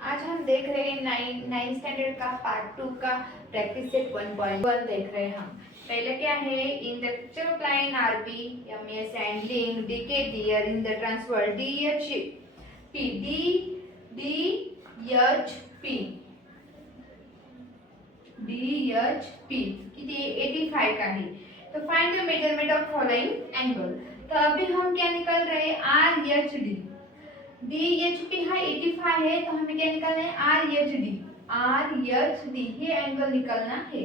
आज हम देख रहे हैं नाइन स्टैंडर्ड का पार्ट 2 का प्रैक्टिस सेट 1.1 देख रहे हैं हम। पहले क्या है, in the picture of line RP MS and link DK dear in the transfer DHP DHP DHP किती 85 का है। तो find the measurement of following angle. तो अभी हम क्या निकल रहे हैं, आर एच डी। डीएचपी है 85 है, तो हमें क्या निकालना है, R H D. R H D ये एंगल निकालना है।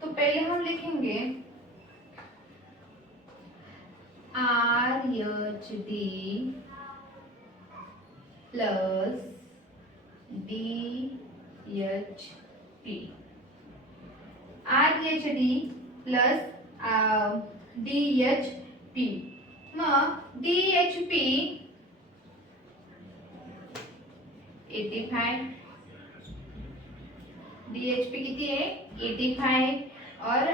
तो पहले हम लिखेंगे R H D plus D H P. R H D plus D H P. मग डी एच पी 85, डीएचपी किती है 85, और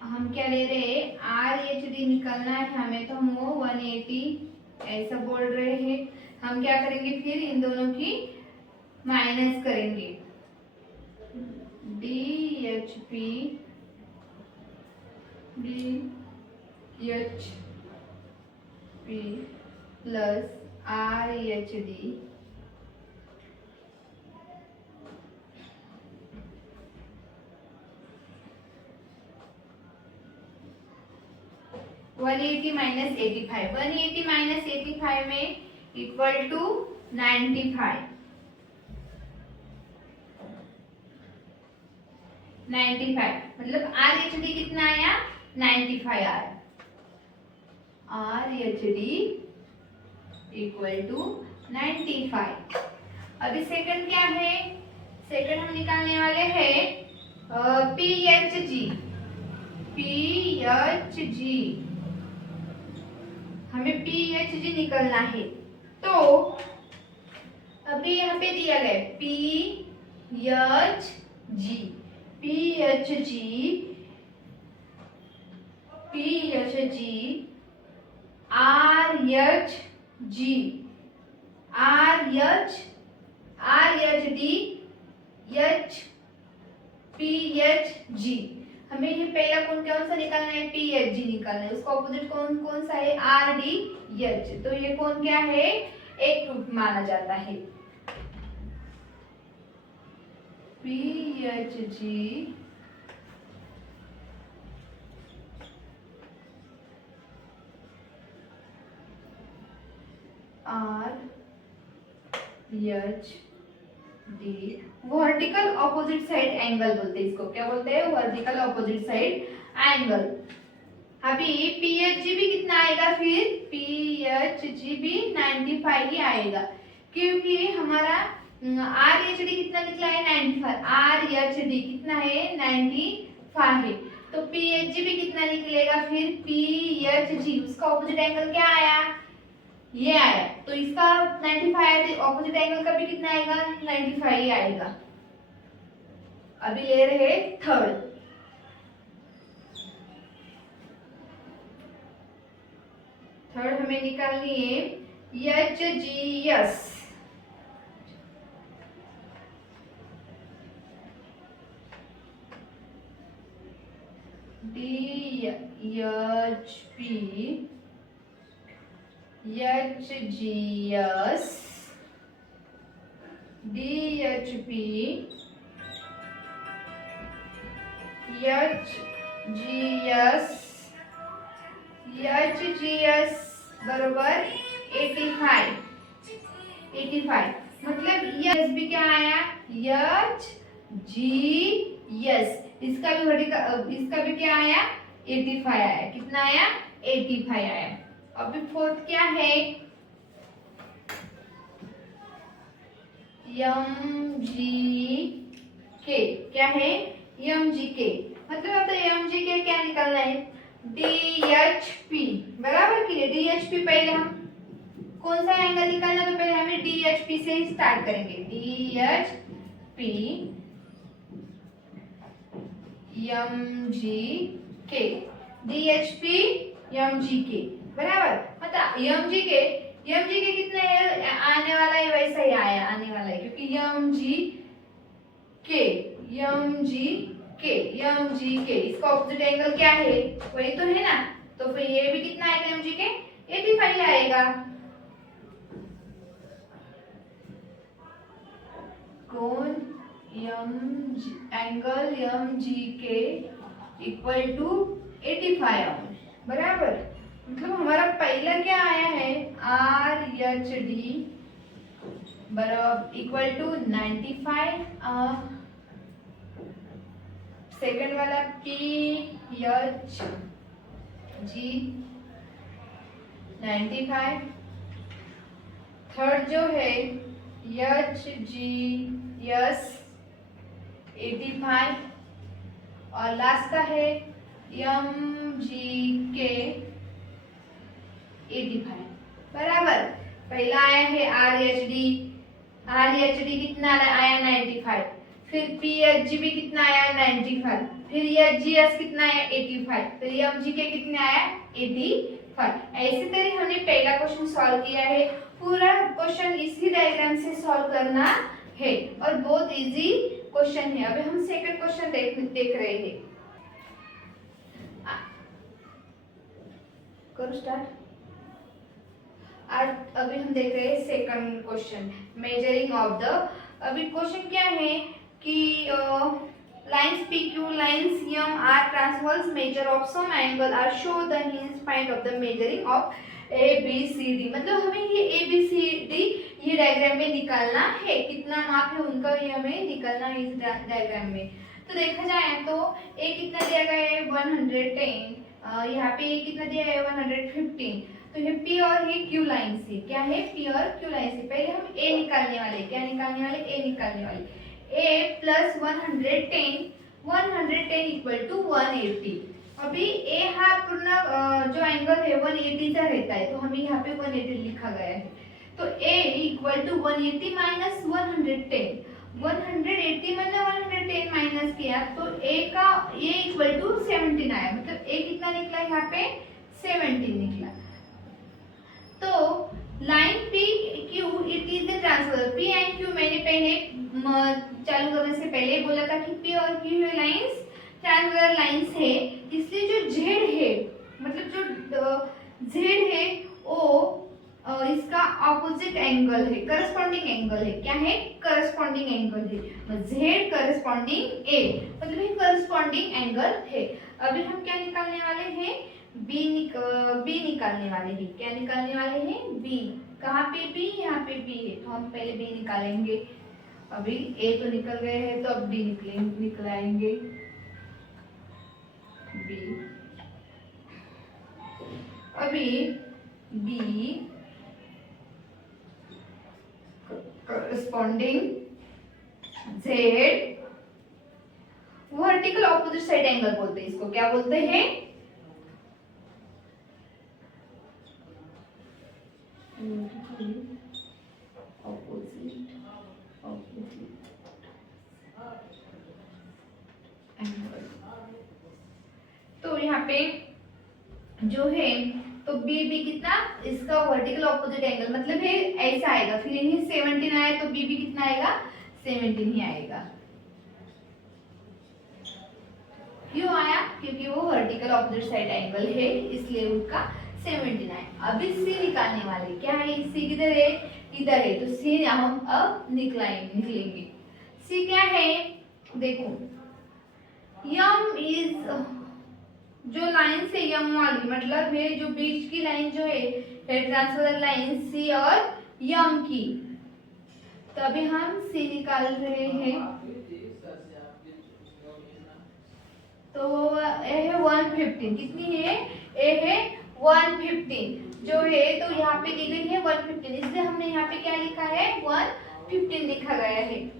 हम क्या ले रहे हैं, आर एच डी निकालना है हमें, तो हम वो 180 ऐसा बोल रहे हैं। हम क्या करेंगे, फिर इन दोनों की माइनस करेंगे। DHP plus R H D 180 minus 85, 180 minus 85 में इक्वल टू 95, 95 मतलब आर एच डी कितना आया, 95 आया। R H D equal to 95। अभी सेकंड क्या है, सेकंड हम निकालने वाले हैं P H G. P H G हमें पी एच जी निकलना है। तो अभी यहाँ पे दिया गया P H G, P H G, P H G, R H G, are H D, H P H G. हमें ये पहला कौन सा निकालना है, पी एच जी निकालना है। उसका ऑपोजिट कौन सा है, आर डी एच। तो ये कौन क्या है, एक रूप माना जाता है। P H G are H D vertical opposite side angle बोलते हैं इसको। क्या बोलते हैं, वर्टिकल ऑपोजिट साइड एंगल। अभी पीएचजी भी कितना आएगा, फिर पीएचजी भी 95 ही आएगा, क्योंकि हमारा आर एच डी कितना निकला है 95, आर एच डी कितना है 95 है। तो पीएचजी भी कितना निकलेगा, फिर पीएचजी उसका ऑपोजिट एंगल क्या आया, ये आया। तो इसका 95 आया, तो ऑपोजिट एंगल का भी कितना आएगा, 95 ही आएगा। अभी ले रहे थर्ड। थर्ड हमें निकालनी है H G S. D H P H G S, D H P H G S, H G S बरोबर 85, 85 मतलब एस भी क्या आया, एच जी एस। इसका भी वर्टिकल, इसका भी क्या आया 85 आया। कितना आया, 85 आया। अभी फोर्थ क्या है, एम जी के। क्या है, एम जी के मतलब अब तो एम जी के क्या निकालना है, डी एच पी। बराबर की डी एच पी। पहले हम कौन सा एंगल निकालना, तो पहले हमें डी एच पी से ही स्टार्ट करेंगे। D H P M G K, D H P M G K बराबर। मतलब एम जी के कितने आने वाला है, वैसा ही आया आने वाला है, क्योंकि यम जी के, यम जी के, यम जी के, इसका ऑपोजिट एंगल क्या है, वही तो है ना। तो फिर ये भी कितना आएगा एम जी के, 85 आएगा। कोण एंगल यम जी के इक्वल टू 85 अंश, बराबर। मतलब हमारा पहला क्या आया है, आर एच डी बराबर इक्वल टू 95, सेकंड वाला पी एच जी 95, थर्ड जो है एच जी यस 85 और लास्ट का है एम जी के 85, बराबर। पहला आया है आर एच डी, कितना आया 95, फिर पी एच जी भी कितना आया 95, फिर एच जी एस कितना आया 85, फिर एम जी के कितना आया 85। ऐसे तरह हमने पहला क्वेश्चन सॉल्व किया है। पूरा क्वेश्चन इसी डायग्राम से सॉल्व करना है और बहुत इजी क्वेश्चन है। अभी हम सेकंड क्वेश्चन देख रहे हैं। करो स्टार्ट। आज अभी हम देख रहे हैं second question, measuring of the. अभी क्वेश्चन क्या है कि lines P Q, lines M R transverse measure of some angle are show the hinge point of the measuring of A B C D. मतलब हमें ये ए बी सी डी ये diagram में निकालना है, कितना माप है उनका ये हमें निकालना है इस डायग्राम में। तो देखा जाए तो ए कितना दिया गया है 110, यहाँ पे ए कितना दिया है 115। तो ये P और ये Q लाइन से, क्या है P और Q लाइन से। पहले हम A निकालने वाले, क्या निकालने वाले, A निकालने वाले। A plus 110 equal to 180। अभी A हा पूर्ण जो एंगल है 180 का रहता है, तो हमें यहाँ पे 180 लिखा गया है। तो A इक्वल टू 180 माइनस 110, 180 मतलब 110 माइनस किया तो A का ये इक्वल टू 17 आया। मतलब A कितना निकला यहाँ पे 17 निकला। तो line P Q it is the transfer P and Q. मैंने पहले चालू करने से पहले बोला था कि पी और क्यू लाइंस ट्रांसफर लाइंस है, इसलिए जो जेड है मतलब जो जेड है वो इसका ऑपोजिट एंगल है, करस्पॉन्डिंग एंगल है। क्या है, करस्पॉन्डिंग एंगल है। जेड करस्पॉन्डिंग ए मतलब ये करस्पॉन्डिंग एंगल है। अभी हम क्या निकालने वाले हैं, बी निकालने वाले हैं। क्या निकालने वाले हैं, बी। कहाँ पे बी, यहाँ पे बी है, तो हम पहले बी निकालेंगे। अभी ए तो निकल गए हैं तो अब बी निकलाएंगे बी। अभी B corresponding Z vertical opposite side angle बोलते हैं इसको। क्या बोलते हैं, तो यहाँ पे जो है तो बी भी कितना, इसका वर्टिकल ऑपोजिट एंगल मतलब है ऐसा आएगा। फिर यही 17 आया तो बी भी कितना आएगा 17 ही आएगा। क्यों आया, क्योंकि वो वर्टिकल ऑपोजिट साइड एंगल है इसलिए उनका 17 आया। अभी सी निकालने वाले, क्या है सी किधर है, इधर है, तो सी हम अब निकलेंगे। सी क्या है, देखो यम इज जो लाइन से यम वाली मतलब है जो बीच की लाइन जो है ट्रांसफर लाइन सी और यम की। तो अभी हम सी निकाल रहे हैं। तो ए है 115, कितनी है, ए है 115 जो है, तो यहाँ पे दी गई है 115, इसलिए हमने यहाँ पे क्या लिखा है 115 लिखा गया है।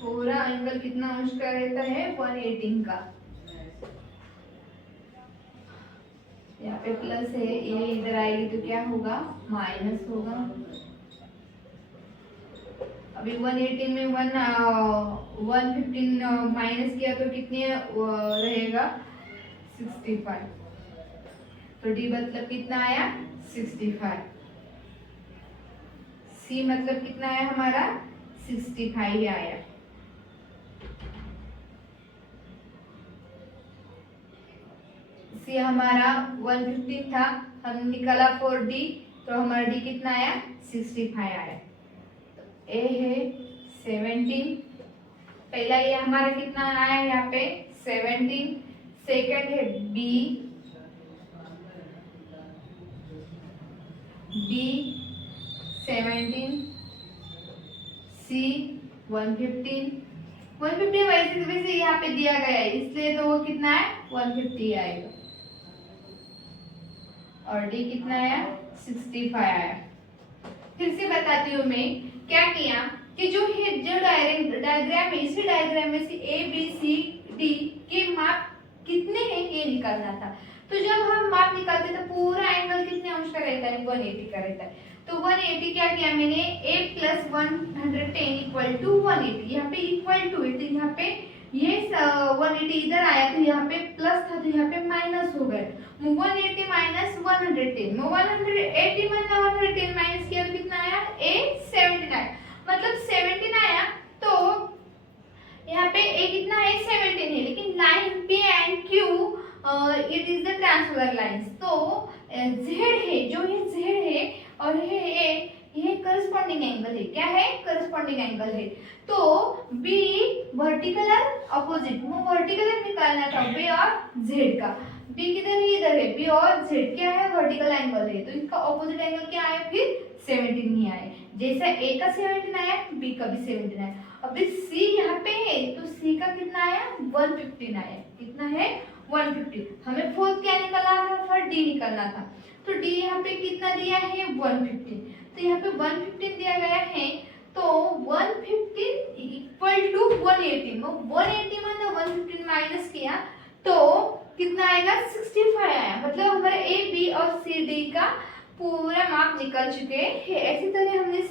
पूरा एंगल कितना अंश का रहता है 118 का। यहाँ पे प्लस है, ये इधर आएगी तो क्या होगा माइनस होगा। अभी 180 में 115 माइनस किया तो कितने रहेगा 65। तो डी मतलब कितना आया 65। सी मतलब कितना आया हमारा 65 आया। सी हमारा 115 था, हम निकाला 4D, तो हमारा डी कितना आया 65 आया। तो ए है 17, पहला ये हमारा कितना आया यहाँ पे 17, सेकंड है बी 17, सी 115 वैसे यहाँ पे दिया गया है इसलिए तो वो कितना है 150 आएगा। और डी कितना आया 65 आया। फिर से बताती हूँ मैं क्या किया कि जो डायग्राम है, इसी डायग्राम में से ए बी सी डी के माप कितने हैं ये निकालना था। तो जब हम माप निकालते तो पूरा एंगल कितने अंश का रहता है 180 का रहता है। तो 180 क्या किया मैंने a प्लस 110 इक्वल टू 180, यहाँ पे इक्वल टू है तो यहाँ पे ये 180 इधर आया तो यहाँ पे प्लस था तो यहाँ पे माइनस हो गए। 180 माइनस 110, 180 में 110 माइनस किया तो कितना आया a 79, मतलब 17 आया। तो यहाँ पे a कितना है 17 है, लेकिन line p and q it is the transfer lines. तो z है, जो ये z है और ये करस्पॉन्डिंग एंगल है। क्या है करस्पॉन्डिंग एंगल है। तो b वर्टिकल और अपोजिट, वो वर्टिकल निकालना था b और z का। b किधर है इधर है, b और z क्या है वर्टिकल एंगल है, तो इसका अपोजिट एंगल क्या आया फिर 17 ही आया। जैसा a का 17 आया b का भी 17 आया। अभी c यहाँ पे है तो c का कितना आया 115 आया। कितना है 150। हमें फोर्थ क्या निकालना था, फिर डी निकालना था। तो डी यहाँ पे कितना दिया है 150, तो यहाँ पे 115 दिया गया है। तो 115 इक्वल टू 180, 180 में 115 माइनस किया तो कितना आएगा 65 आया। मतलब हमारा ए बी और सी डी का पूरा माप निकल चुके हैं। ऐसी तरह हमने